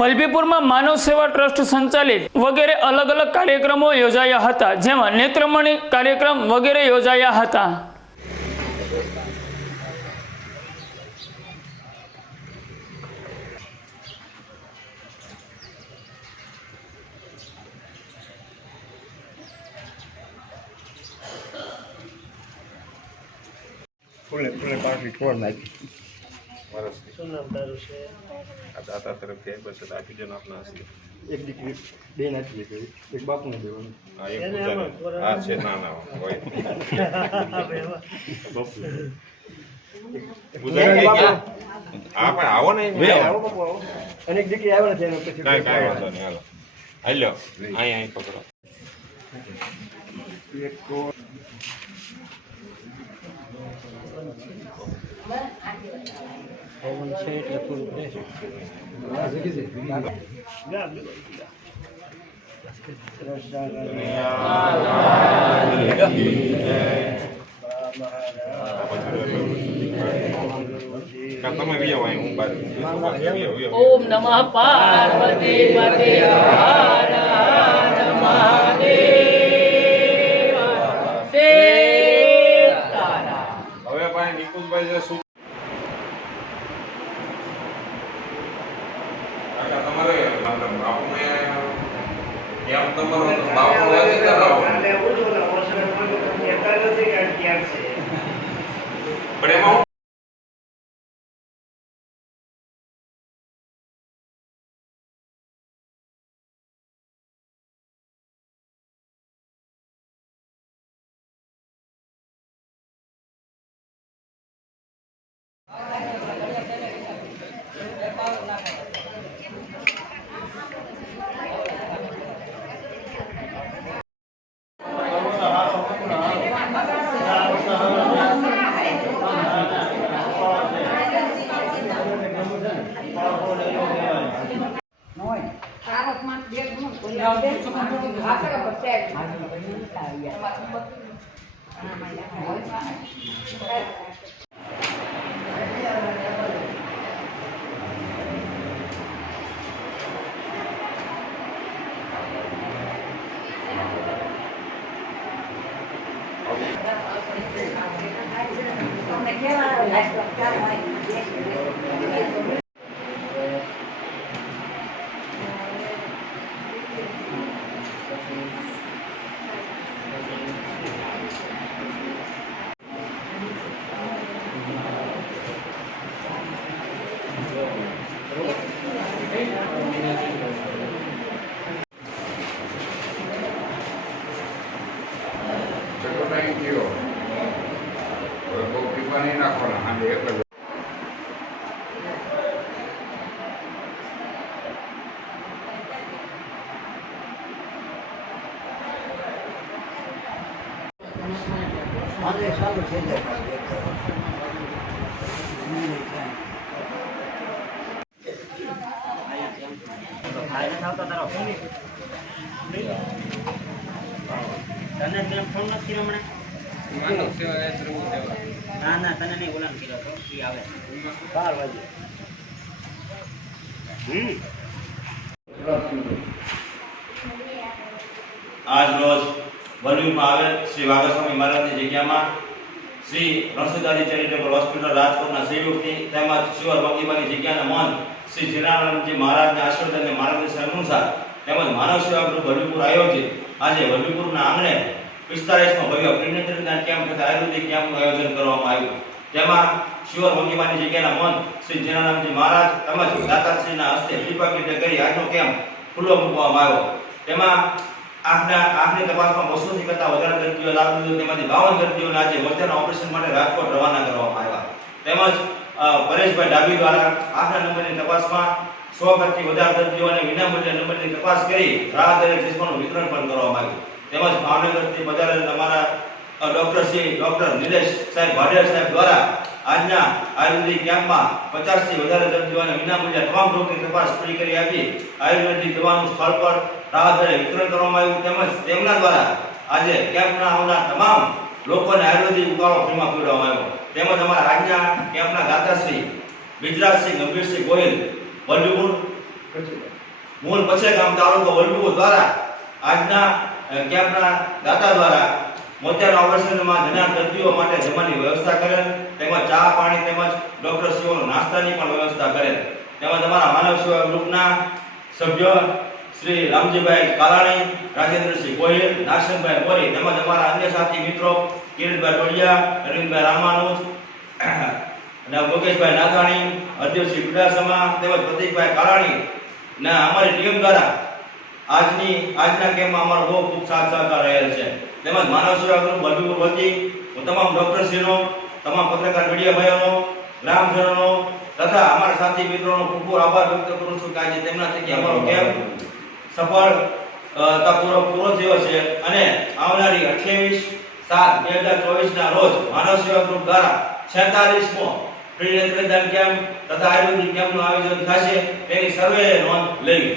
વલભીપુરમાં માનવ સેવા ટ્રસ્ટ સંચાલિત વગેરે અલગ અલગ કાર્યક્રમો યોજાયા હતા, જેમાં નેત્રમણી કાર્યક્રમ વગેરે યોજાયા હતા। ફૂલે પાટલી છોડ નાખી વર્ષથી શું નામ તારું છે? આ દાતા તરફથી આવી બસ આપી દેવાનું આપના હશે। એક દીકરી બે નાખી ગઈ, એક બાપુને દેવાનું। હા એક એને પૂજાને આમાં કોરા હા છે ના ના હોય પૂજા કરી ગયા હા પણ આવો ને આવો બાપુ આવો। અને એક દીકરી આવે નથી એને પછી કાંઈ વાંધો નહીં હાલો હાલ્યો અહીં પકડો એક તો પવન છે એટલે થોડુંક રહે છે। તમે વિયો અહીં હું બાજુ ओम नमः पार्वती पते हर हर महादेव सीताराम। હવે ભાઈ નિકુંજભાઈ જે શું તમારે બાપુને કેમ તમારો બાપુ હોય છે પણ એમાં તને મેં ફોન નથી કર્યો હમણાં? માનવ સેવા યાત્રા ના ના તને નહીં બોલાવ કર્યો તો એ આવે 12 વાગે। આજ રોજ વલભીમાં આવેલ શ્રી વાઘસ્વામી મહારાજની જગ્યામાં શ્રી રણછોડદાસજી ચેરિટેબલ હોસ્પિટલ રાજકોટના સહયોગથી તેમજ શિવર વકીબાની જગ્યાના મન શ્રી જીનારામજી મહારાજના આશીર્વાદ અને માર્ગદર્શન અનુસાર તેમજ માનવ સેવા ગ્રુપ વલભીપુર આયોજિત આજે વલભીપુરના આંગણે 45મો ભવ્ય પ્રિનેત્રી દાન કેમ્પ તથા આયુર્વેદિક કેમ્પનું આયોજન કરવામાં આવ્યું, જેમાં શિવર વકીબાની જગ્યાના મન શ્રી જીનારામજી મહારાજ તેમજ દાતાશ્રીના હસ્તે દીપાકીટ કરી આજનો કેમ્પ ખુલ્લો મૂકવામાં આવ્યો। તેમાં આંખની તપાસમાં 200 થી કરતા વધારે દર્દીઓ લાભ લીધો, તેમાંથી 52 દર્દીઓને આજે મોતિયાના ઓપરેશન માટે રાજકોટ રવાના કરવામાં આવ્યા। તેમજ પરેશભાઈ ડાબી દ્વારા આંખના નંબરની તપાસમાં 100 કરતી વધારે દર્દીઓને વિનામૂલ્યે નંબરની તપાસ કરી રાહત દરે ચશ્માનું વિતરણ પણ કરવામાં આવ્યું। તેમજ ભાવનગરથી પધારેલ અમારા ડોક્ટર નિલેશ સાહેબ ભાડિયા સાહેબ દ્વારા આજના આયુર્વેદિક કેમ્પમાં 50 થી વધારે દર્દીઓને વિનામૂલ્યે તમામ રોગની તપાસ પૂરી કરી આપી આયુર્વેદિક દવાનું સ્થળ પર રાહત દરે વિતરણ કરવામાં આવ્યું। તેમજ તેમના દ્વારા આજે કેમ્પના આવનાર તમામ લોકોને આયુર્વેદિક ઉકાળો ફ્રીમાં પીવડાવવામાં આવ્યો। તેમજ અમારા આજના કેમ્પના દાતાશ્રી બિજરાજસિંહ ગંભીરસિંહ ગોહિલ વલભીપુર મૂળ પછેગામ તાલુકો વલભીપુર દ્વારા આજના કેમ્પના દાતા દ્વારા મોતિયાના ઓપરેશનમાં જનાર દર્દીઓ માટે જમવાની વ્યવસ્થા કરેલ, તેમજ ચા પાણી તેમજ ડોક્ટર શ્રીઓનો નાસ્તાની પણ વ્યવસ્થા કરેલ, તેમજ અમારા માનવ સેવા ગ્રુપના સભ્ય શ્રી રામજીભાઈ કાલાણી, રાજેન્દ્રસિંહ ગોહિલ, નાશનભાઈ મોરી તેમજ અમારા અન્ય સાથી મિત્રો કિરીટભાઈ ટોડિયા, અરવિંદભાઈ રામાનુજ અને મુકેશભાઈ નાથાણી, હરદેવસિંહ ગુડાસમા તેમજ પ્રતિકભાઈ કાલાણી ના અમારી ટીમ દ્વારા આજના કેમ્પમાં અમારો બહુ ખૂબ સાથ સહકાર રહેલ છે. તેમજ માનવ સેવા ગ્રુપ વલભીપુર વતી હું તમામ ડોક્ટરશ્રીનો, તમામ પત્રકાર મીડિયા ભાઈઓનો, ગ્રામજનોનો તથા અમારા સાથી મિત્રોનો ખૂબ ખૂબ આભાર વ્યક્ત કરું છું કે આજે તેમના થકી અમારો કેમ્પ સફળતાપૂર્વક પૂરો થયો છે અને આવનારી 28/7/2024 ના રોજ માનવ સેવા ગ્રુપ દ્વારા 46મો ફ્રી નેત્રદાન કેમ્પ તથા આયુર્વેદિક કેમ્પનું આયોજન થશે, તેની સર્વે નોંધ લેવી.